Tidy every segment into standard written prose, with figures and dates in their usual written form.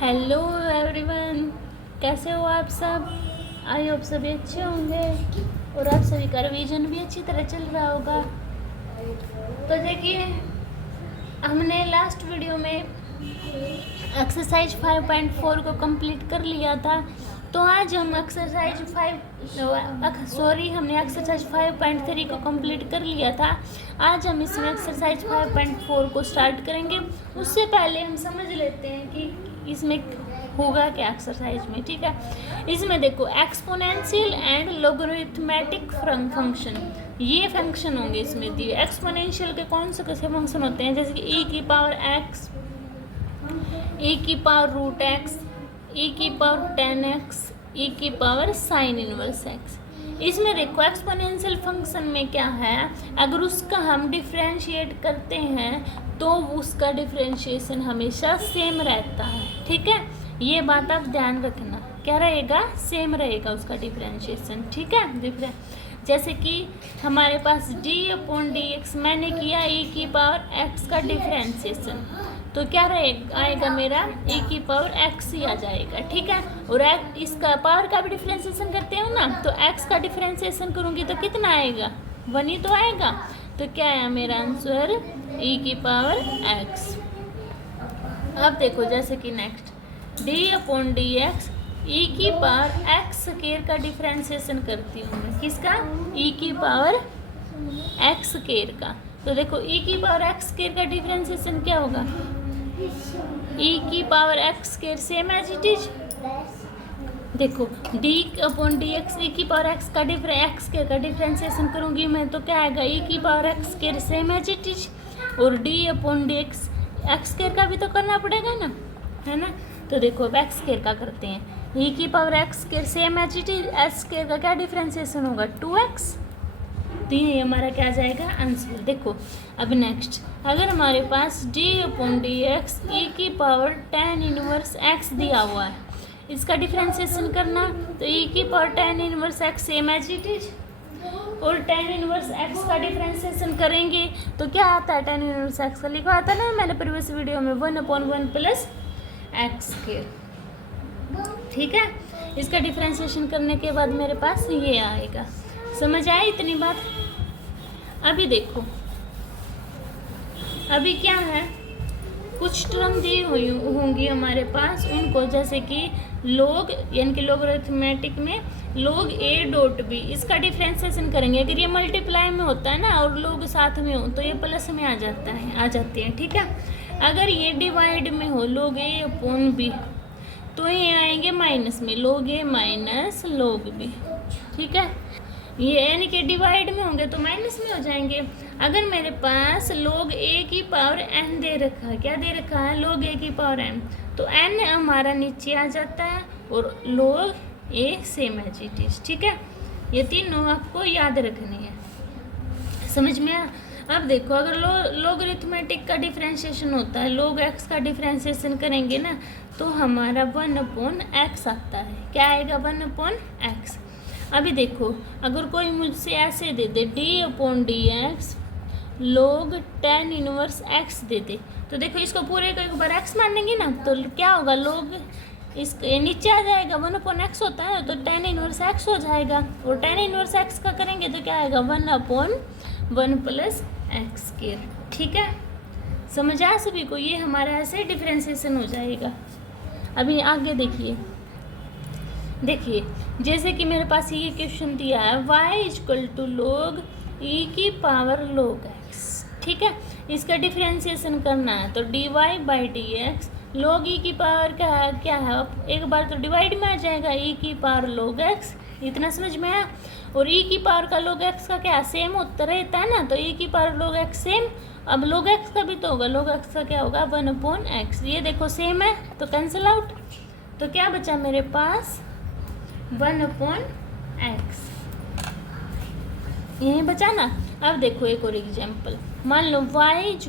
Hello everyone, कैसे हो आप सब। आई होप सभी अच्छे होंगे और आप सभी का रिवीजन भी अच्छी तरह चल रहा होगा। तो देखिए, हमने लास्ट वीडियो में एक्सरसाइज 5.4 को कंप्लीट कर लिया था। तो आज हम हमने एक्सरसाइज 5.3 को कंप्लीट कर लिया था। आज हम इसमें एक्सरसाइज 5.4 को स्टार्ट करेंगे। उससे पहले हम समझ लेते हैं कि इसमें होगा क्या एक्सरसाइज में। ठीक है, इसमें देखो एक्सपोनेंशियल एंड लोगरिथमेटिक फंक्शन, ये फंक्शन होंगे इसमें दिए। एक्सपोनेंशियल के कौन से कैसे फंक्शन होते हैं, जैसे कि e की पावर x, e की पावर रूट x, e की पावर 10x, e की पावर साइन इनवर्स x। इसमें देखो एक्सपोनेंशियल फंक्शन में क्या है, अगर उसका हम डिफरेंशिएट करते हैं तो उसका डिफरेंशिएशन हमेशा सेम रहता है। ठीक है, ये बात आप ध्यान रखना, क्या रहेगा, सेम रहेगा उसका डिफरेंशिएशन। ठीक है, जैसे कि हमारे पास d/dx मैंने किया e की पावर x का डिफरेंशिएशन, तो क्या आएगा मेरा e की पावर x ही आ जाएगा। ठीक है, और इसका पावर का भी डिफरेंशिएशन करते हो ना, तो x का डिफरेंशिएशन करूँगी तो कितना आएगा, 1 ही तो आएगा। तो क्या है मेरा आंसर, e की पावर x। अब देखो जैसे कि नेक्स्ट d/dx e की पावर x स्क्वायर का डिफरेंशिएशन करती हूँ मैं, किसका, e की पावर x स्क्वायर का। तो देखो e की पावर x स्क्वायर का डिफरेंशिएशन क्या होगा, e की power x square same as it is. देखो d/dx e की पावर x स्क्वायर का डिफरेंशिएशन करूँगी मैं, तो क्या आएगा, e की power x square same as it is, और d/dx x स्क्वायर का भी तो करना पड़ेगा ना, है ना। तो देखो अब x स्क्वायर का करते हैं, e की power x square same as it is, x square का क्या डिफरेंशिएशन होगा, 2x। तो ये हमारा क्या जाएगा आंसर। देखो अब नेक्स्ट, अगर हमारे पास d/dx e की पावर 10 इनवर्स x दिया हुआ है, इसका डिफरेंशिएशन करना, तो e की power 10 inverse x same as it is, और 10 इनवर्स x का डिफरेंशिएशन करेंगे तो क्या आता है, 10 इनवर्स x का लिखा आता है ना मैंने प्रीवियस वीडियो में, 1/1 प्लस x स्क्वायर। ठीक है, इसका डिफरेंशिएशन करने के बाद मेरे पास ये आएगा। समझ आए इतनी बात। अभी देखो, अभी क्या है, कुछ टर्म दी हुई होंगी हमारे पास, उनको जैसे कि log यानी कि लोगरिथमेटिक में log a.b, इसका डिफरेंशिएशन करेंगे। अगर ये मल्टीप्लाई में होता है ना और लोग साथ में हो तो ये प्लस में आ जाते हैं। ठीक है, अगर ये डिवाइड में हो log a/b तो ये आएंगे माइनस में, log a minus log b। ठीक है, ये यानी कि डिवाइड में होंगे तो माइनस में हो जाएंगे। अगर मेरे पास log a की पावर n दे रखा है, क्या दे रखा है, log a की पावर n, तो n हमारा नीचे आ जाता है और log a same as it is. ठीक है, ये तीनों आपको याद रखनी है, समझ में आया। अब देखो, अगर लोगरिथमेटिक का डिफरेंशिएशन होता है, log x का डिफरेंशिएशन करेंगे ना, तो हमारा 1/x आता है। क्या आएगा, 1/x। अभी देखो, अगर कोई मुझसे ऐसे दे दे d/dx log 10 इनवर्स x दे दे, तो देखो इसको पूरे को एक बार x मानेंगे ना, तो क्या होगा, log इसके नीचे आ जाएगा, 1/x होता है तो 10 इनवर्स x हो जाएगा, और 10 इनवर्स x का करेंगे तो क्या आएगा, 1/1 प्लस x स्क्वायर। ठीक है, समझ आ सभी को, ये हमारा ऐसे डिफरेंशिएशन हो जाएगा। अभी आगे देखिए जैसे कि मेरे पास ये क्वेश्चन दिया है, y = log e की पावर log x। ठीक है, इसका डिफरेंशिएशन करना है, तो dy/dx log e की पावर का क्या है, एक बार तो डिवाइड में आ जाएगा, e की पावर log x, इतना समझ में आया। और e की पावर का log x का क्या सेम होता रहता है ना, तो e की पावर log x सेम, अब log x का भी तो होगा, log x का क्या होगा, 1/x। ये देखो सेम है तो कैंसिल आउट, तो क्या बचा मेरे पास, 1/x, यही बचा ना। अब देखो एक और एग्जाम्पल, मान लो y =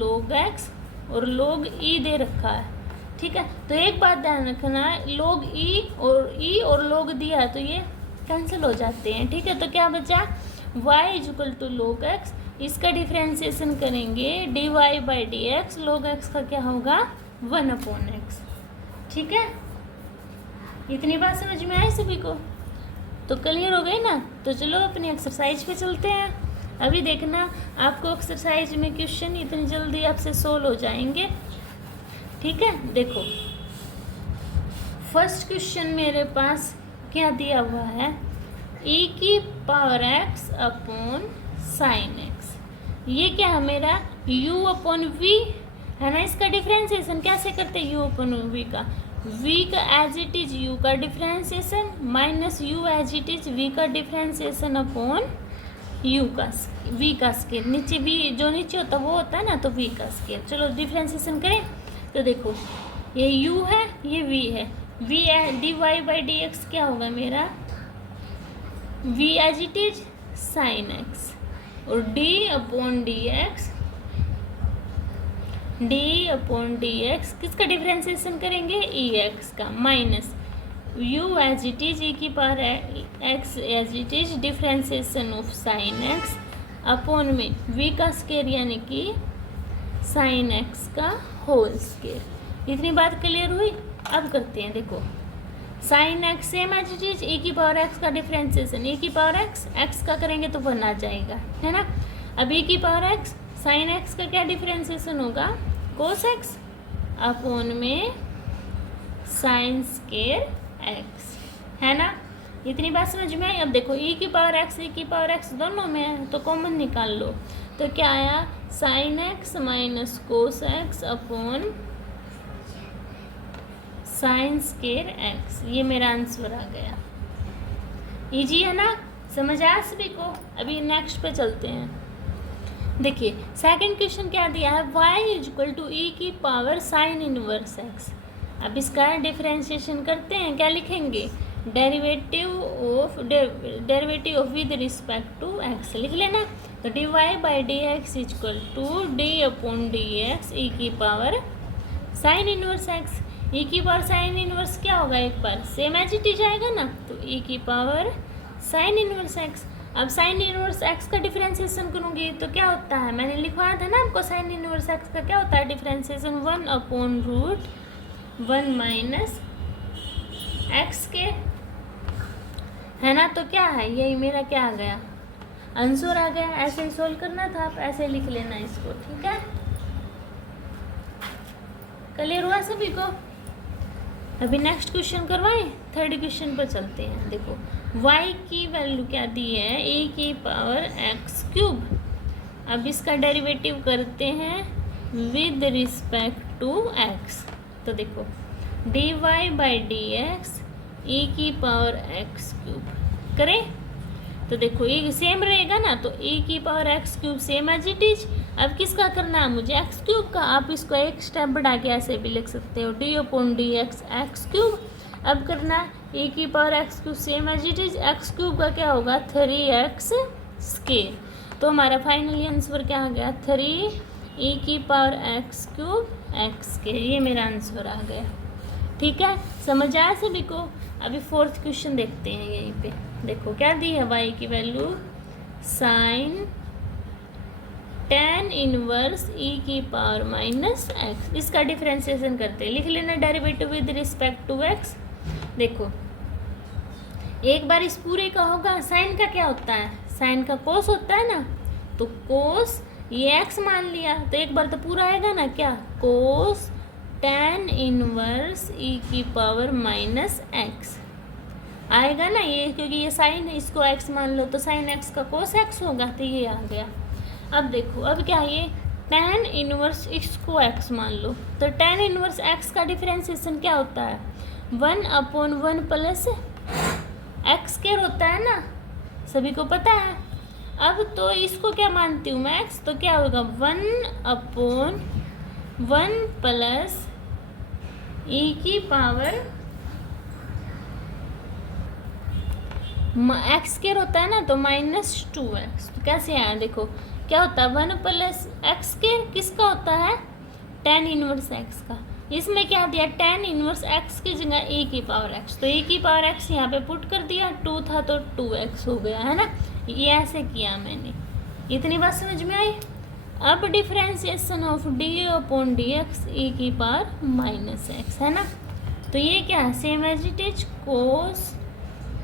log x और log e दे रखा है। ठीक है, तो एक बात ध्यान रखना है, log e और log दिया है तो ये कैंसिल हो जाते हैं। ठीक है, तो क्या बचा, y = log x, इसका डिफरेंशिएशन करेंगे dy/dx, log x का क्या होगा, 1/x। ठीक है, इतनी बात समझ में आई सभी को? तो क्लियर हो गई ना? तो चलो अपनी एक्सरसाइज पे चलते हैं। अभी देखना आपको एक्सरसाइज में क्वेश्चन इतनी जल्दी आपसे सोल्व हो जाएंगे। ठीक है, देखो फर्स्ट क्वेश्चन मेरे पास क्या दिया हुआ है, e की power x upon sign x। ये क्या है मेरा u अपॉन v है ना। इसका डिफ्रेंसिएशन कैसे करते हैं, u अपॉन v का, v का एज इट इज u का differentiation minus u as it is v का डिफ्रेंसिएशन अपॉन u का v का स्केल। नीचे v जो नीचे होता है वो होता है ना, तो v का स्केल। चलो डिफ्रेंसिएशन करें तो देखो ये u है, ये v है, v dy by d x क्या होगा मेरा, v as it is sine x, और d upon d x, d upon d x किसका डिफ्रेंसिएशन करेंगे, ई एक्स का, minus u as it is e की power x as it is differentiation of sine x upon में v का square यानी कि sine x का whole square. इतनी बात क्लियर हुई? अब करते हैं, देखो sine x same as it is e की पावर x का डिफ्रेंसिएशन, e की पावर x का करेंगे तो 1 आ जाएगा, है ना। अब e की पावर x साइन x का क्या डिफ्रेंसिएशन होगा, कोस x अपॉन में साइन स्केयर x, है ना। इतनी बात समझ में आई? अब देखो e की पावर x दोनों में है तो कॉमन निकाल लो, तो क्या आया, sine x minus cos x upon sine square x। ये मेरा आंसर आ गया। इजी है ना, समझ आया सभी को? अभी नेक्स्ट पे चलते हैं। देखिए सेकंड क्वेश्चन क्या दिया है, y इज इक्वल टू ई की पावर साइन इनवर्स x। अब इसका डिफरेंशिएशन करते हैं, क्या लिखेंगे, derivative of with respect to x लिख लेना। तो dy by d x is equal to d upon d x e की power sine inverse x। E की पावर साइन इनवर्स क्या होगा, एक बार सेम एज इट इज आएगा ना, तो ई की पावर साइन इनवर्स x। अब साइन इनवर्स x का डिफरेंशिएशन करूँगी तो क्या होता है, मैंने लिखवाया था ना आपको, साइन इनवर्स x का क्या होता है differentiation, 1 upon root 1 minus x के, है ना। तो क्या है, यही मेरा क्या आ गया, आंसर आ गया। ऐसे ही सोल्व करना था, आप ऐसे लिख लेना इसको, ठीक है। क्लियर हुआ सभी को? अभी नेक्स्ट क्वेश्चन करवाएं, थर्ड क्वेश्चन पर चलते हैं। देखो y की वैल्यू क्या दी है, e की पावर x क्यूब। अब इसका डेरिवेटिव करते हैं विद रिस्पेक्ट टू x। तो देखो dy by d x e की पावर x क्यूब करें तो देखो ये सेम रहेगा ना, तो e की power x cube same as it is. अब किसका करना है मुझे, x क्यूब का। आप इसको एक स्टेप बढ़ा के ऐसे भी लिख सकते हो, d upon d x x cube. अब करना e की power x cube same as it is, x cube का क्या होगा 3x स्केयर। तो हमारा फाइनली आंसर क्या आ गया, 3 e की power x cube x square. ये मेरा आंसर आ गया, ठीक है। समझ आया सभी को? अभी फोर्थ क्वेश्चन देखते हैं। यहीं पे देखो क्या दी है, y की value sine tan inverse e की पावर माइनस x। इसका डिफरेंशिएशन करते हैं, लिख लेना derivative with respect to x। देखो एक बार इस पूरे का होगा, साइन का क्या होता है, साइन का कोस होता है ना, तो कोस ये x मान लिया, तो एक बार तो पूरा आएगा ना, क्या कोस tan इनवर्स e की पावर माइनस x आएगा ना ये, क्योंकि ये साइन है, इसको x मान लो तो साइन x का कोस x होगा, तो ये आ गया। अब देखो अब क्या है, ये tan इनवर्स इसको x मान लो, तो tan इनवर्स x का डिफरेंशिएशन क्या होता है, 1 अपॉन 1 प्लस x स्क्वायर होता है ना, सभी को पता है। अब तो इसको क्या मानती हूँ मैं x, तो क्या होगा 1 अपॉन 1 प्लस e की पावर x स्क्वायर होता है ना, तो माइनस 2x। तो कैसे आया, देखो क्या होता है 1 प्लस एक्स स्क्वायर किसका होता है, tan इनवर्स x का। इसमें क्या दिया, tan इनवर्स x की जगह e की पावर x, तो e की पावर x यहाँ पे पुट कर दिया, 2 था तो 2x हो गया, है ना। ये ऐसे किया मैंने, इतनी बात समझ में आई। अब differentiation of d upon d x e की पावर माइनस x, है ना। तो ये क्या है, same as it is cos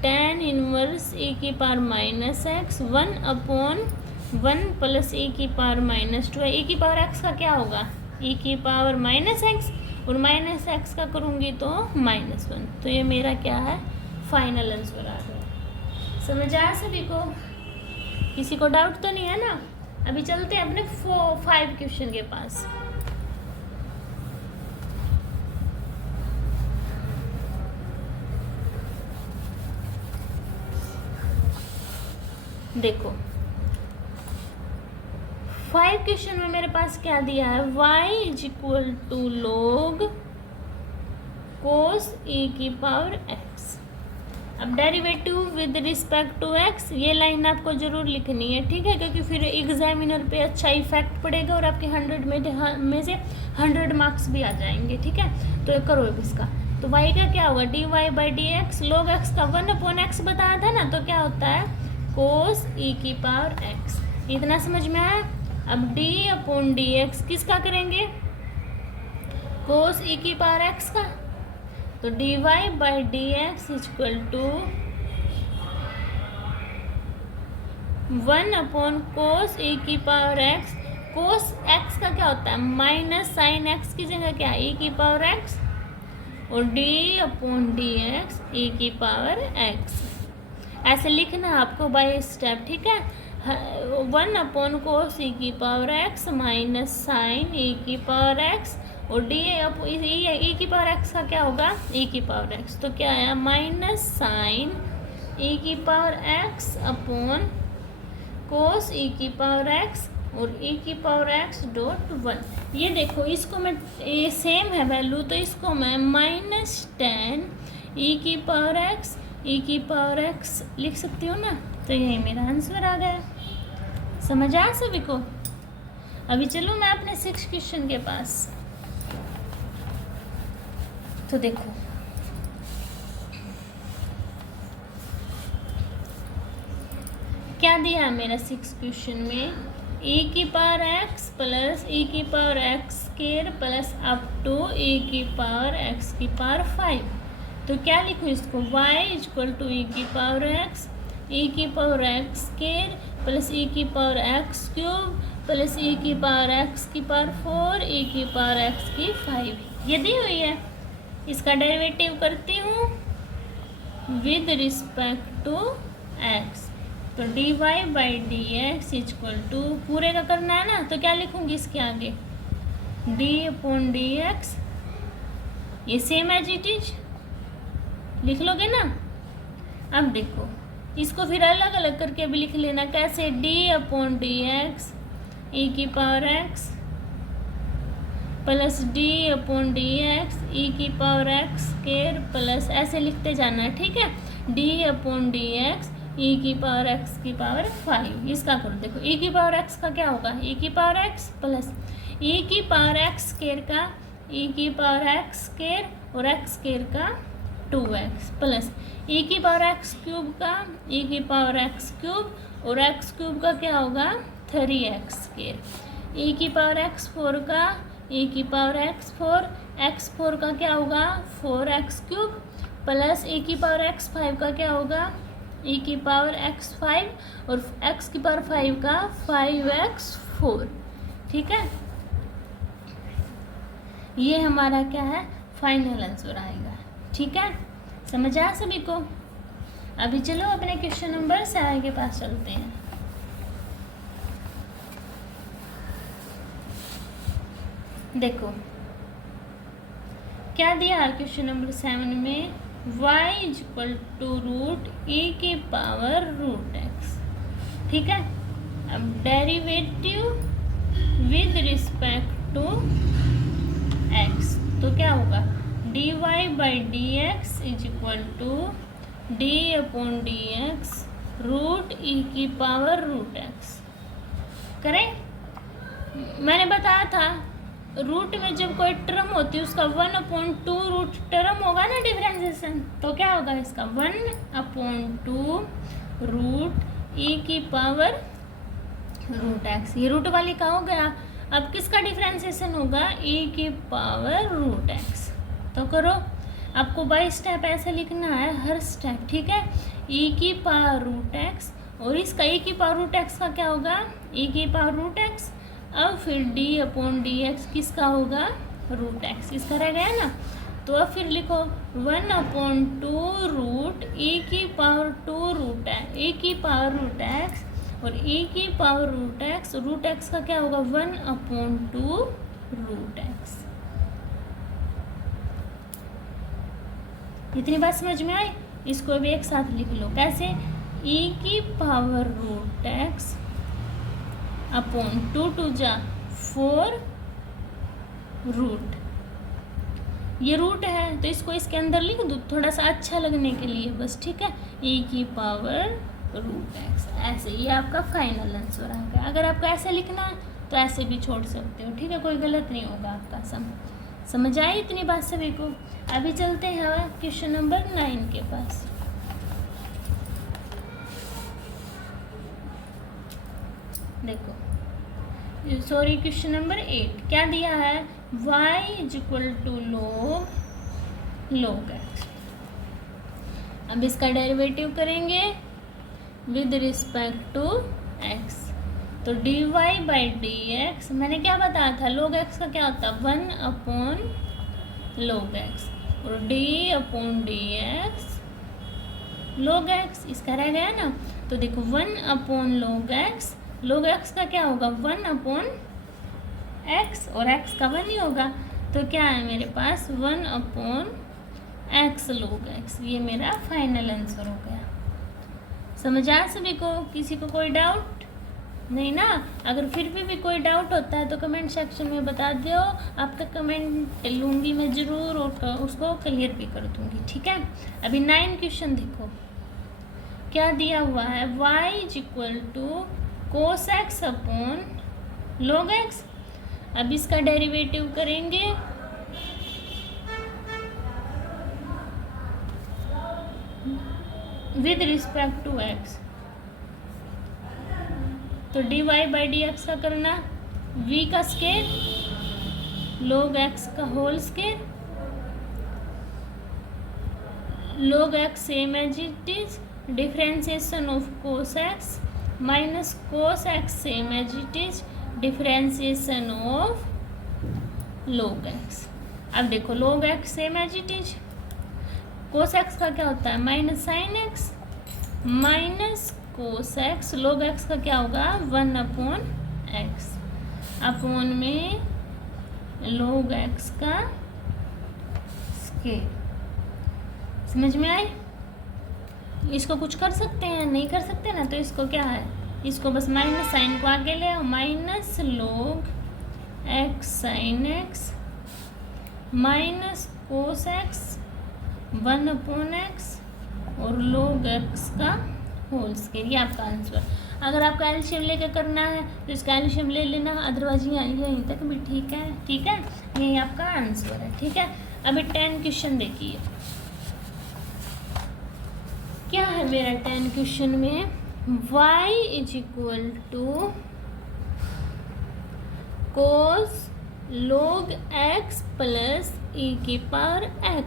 tan inverse a की power minus x 1/1 plus a की पावर माइनस 2 है। ए की पावर एक्स का क्या होगा, ए की पावर माइनस एक्स, और माइनस एक्स का करूँगी तो -1। तो ये मेरा क्या है, फाइनल आंसर आ गया। समझ आया सभी को? किसी को डाउट तो नहीं है ना? अभी चलते हैं अपने 5 क्वेश्चन के पास। देखो 5 क्वेश्चन में मेरे पास क्या दिया है, y is equal to log cos e की पावर x। अब derivative with respect to x, ये लाइन आपको जरूर लिखनी है, ठीक है, क्योंकि फिर एग्जामिनर पे अच्छा इफेक्ट पड़ेगा और आपके 100 में से 100 मार्क्स भी आ जाएंगे, ठीक है। तो करो इसका, तो y का क्या होगा, dy by d x, log x का 1/x बताया था ना, तो क्या होता है cos e की पावर x। इतना समझ में आया? अब d/dx किसका करेंगे, cos e की पावर x का, तो dy by d x equal to 1/cos e की पावर x। cos x का क्या होता है, माइनस साइन x की जगह क्या है, e की पावर x, और d/dx e की पावर x। ऐसे लिखना आपको बाय स्टेप, ठीक है। 1/cos e की पावर x माइनस साइन e की पावर x, और डी e की पावर x का क्या होगा, e की पावर x। तो क्या आया, माइनस साइन e की power x upon cos e की पावर x और e की पावर x डॉट 1। ये देखो इसको मैं, ये सेम है वैल्यू, तो इसको मैं -10 e की पावर x e की पावर x लिख सकती हूँ ना। तो यही मेरा आंसर आ गया। समझ आया सभी को? अभी चलो मैं अपने 6 क्वेश्चन के पास। तो देखो क्या दिया है मेरा 6 क्वेश्चन में, e की पावर x प्लस e की power x square plus up to e की पावर x की पावर 5। तो क्या लिखूँ इसको, y इक्वल टू e की पावर x, e की power x square plus e की power x cube plus e की पावर x की पावर 4 e की पावर x की 5। ये दी हुई है, इसका डेरिवेटिव करती हूँ विद रिस्पेक्ट टू x। तो dy by d x equal to, पूरे का करना है ना, तो क्या लिखूँगी इसके आगे, d/dx, ये सेम एज इट इज लिख लोगे ना। अब देखो इसको फिर अलग अलग करके भी लिख लेना, कैसे, d/dx e की power x plus d/dx e की पावर x स्क्वायर प्लस, ऐसे लिखते जाना है, ठीक है, d/dx e की पावर x की पावर 5। इसका करो, देखो e की पावर x का क्या होगा, e की पावर x प्लस e की पावर x स्क्वायर का e की पावर x स्क्वायर और x स्क्वायर का 2x प्लस e की पावर x क्यूब का e की पावर x क्यूब और x क्यूब का क्या होगा 3x स्क्वायर, e की पावर x 4 का e की पावर x 4, x 4 का क्या होगा 4x क्यूब प्लस e की पावर x 5 का क्या होगा e की पावर x 5 और x की पावर 5 का 5x 4, ठीक है। ये हमारा क्या है, फाइनल आंसर आएगा, ठीक है। समझ आया सभी को? अभी चलो अपने क्वेश्चन नंबर 7 के पास चलते हैं। देखो क्या दिया है क्वेश्चन नंबर 7 में, y is equal to root e की पावर रूट x, ठीक है। अब derivative with respect to x, तो क्या होगा, dy by d x is equal to d/dx root e की पावर रूट x। करें, मैंने बताया था रूट में जब कोई टर्म होती है उसका 1/2 रूट टर्म होगा ना डिफरेंशिएशन, तो क्या होगा इसका 1/2 रूट e की पावर रूट x। ये रूट वाली का हो गया। अब किसका डिफरेंशिएशन होगा, e की पावर रूट x। तो करो, आपको बाई स्टेप ऐसे लिखना है हर स्टेप, ठीक है। ई की पावर रूट एक्स, और इसका ई की पावर रूट एक्स का क्या होगा, ई की पावर रूट एक्स। अब फिर डी अपॉन डी एक्स किसका होगा, रूट एक्स, इसका रह गया ना। तो अब फिर लिखो 1/2 रूट ई की पावर 2 रूट है, ई की पावर रूट एक्स, और ई की पावर रूट एक्स का क्या होगा 1/2 रूट एक्स। इतनी बात समझ में आई। इसको भी एक साथ लिख लो, कैसे, ई की पावर रूट एक्स अपॉन 2 जा 4 रूट, ये रूट है तो इसको इसके अंदर लिख दो थोड़ा सा अच्छा लगने के लिए बस, ठीक है। ई की पावर रूट एक्स, ऐसे ये आपका फाइनल आंसर आएगा। अगर आपको ऐसे लिखना है तो ऐसे भी छोड़ सकते हो, ठीक है, कोई गलत नहीं होगा आपका। समझ आई इतनी बात सभी को। अभी चलते हैं क्वेश्चन नंबर 9 के पास। देखो सॉरी, क्वेश्चन नंबर 8 क्या दिया है, y = log x। अब इसका डेरिवेटिव करेंगे विद रिस्पेक्ट टू x, तो dy बाई डी एक्स, मैंने क्या बताया था, log x का क्या होता है 1/log x, और d upon d x log x, इसका रह गया ना। तो देखो 1/log x, log x का क्या होगा 1/x, और x का 1 ही होगा, तो क्या है मेरे पास 1/x log x। ये मेरा फाइनल आंसर हो गया। समझ आया सभी को, किसी को कोई डाउट नहीं ना। अगर फिर भी कोई डाउट होता है तो कमेंट सेक्शन में बता दो, आपका कमेंट लूँगी मैं ज़रूर, और उसको क्लियर भी कर दूँगी, ठीक है। अभी 9 क्वेश्चन देखो क्या दिया हुआ है, y = cos x upon log x। अब इसका डेरिवेटिव करेंगे विद रिस्पेक्ट टू x, तो dy बाई डी एक्स का करना v का स्केयर log x का whole square, log x same as it is, differentiation of cos x minus cos x same as it is, differentiation of log x। अब देखो log x same as it is, cos x का क्या होता है minus sine x, minus cos x, log x का क्या होगा 1/x, upon में log x का स्केयर। समझ में आए। इसको कुछ कर सकते हैं, नहीं कर सकते ना, तो इसको क्या है, इसको बस माइनस साइन को आगे ले आओ, minus log x sine x minus cos x 1/x और log x का होल स्केयर, ये आपका आंसर। अगर आपका एलसीएम लेके करना है तो इसका एलसीएम ले लेना, अदरवाइज यहीं तक भी ठीक है, ठीक है, यही आपका आंसर है, ठीक है। अभी 10 क्वेश्चन देखिए क्या है मेरा 10 क्वेश्चन में, y = cos log x plus e की पावर x।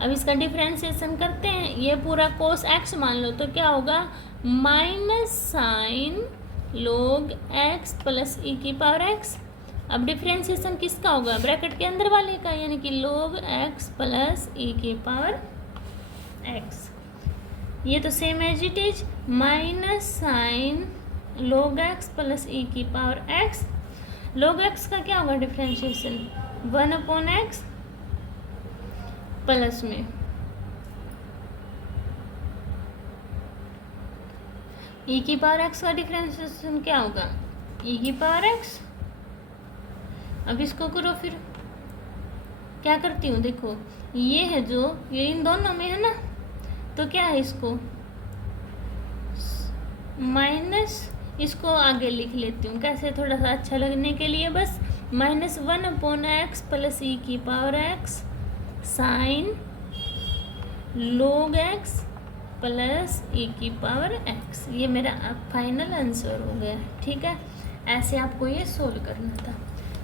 अब इसका डिफरेंशिएशन करते हैं, ये पूरा cos x मान लो तो क्या होगा minus sine log x plus e की पावर x। अब डिफरेंशिएशन किसका होगा, ब्रैकेट के अंदर वाले का, यानी कि log x प्लस e की पावर x। ये तो same as it is, minus sine log x plus e की पावर x। log x का क्या होगा डिफरेंशिएशन 1/x प्लस में e की पावर x का डिफरेंशिएशन क्या होगा e की पावर x। अब इसको करो, फिर क्या करती हूँ, देखो ये है जो ये इन दोनों में है ना, तो क्या है इसको माइनस, इसको आगे लिख लेती हूँ कैसे, थोड़ा सा अच्छा लगने के लिए, बस माइनस 1/x प्लस e की power x sine log x plus e की पावर x। ये मेरा फाइनल आंसर हो गया, ठीक है। ऐसे आपको ये सोल्व करना था।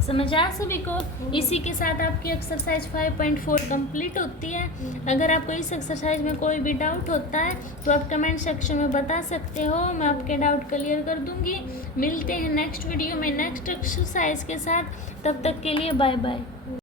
समझ आया सभी को। इसी के साथ आपकी एक्सरसाइज 5.4 कंप्लीट होती है। अगर आपको इस एक्सरसाइज में कोई भी डाउट होता है तो आप कमेंट सेक्शन में बता सकते हो, मैं आपके डाउट क्लियर कर दूंगी। मिलते हैं नेक्स्ट वीडियो में नेक्स्ट एक्सरसाइज के साथ, तब तक के लिए बाय बाय।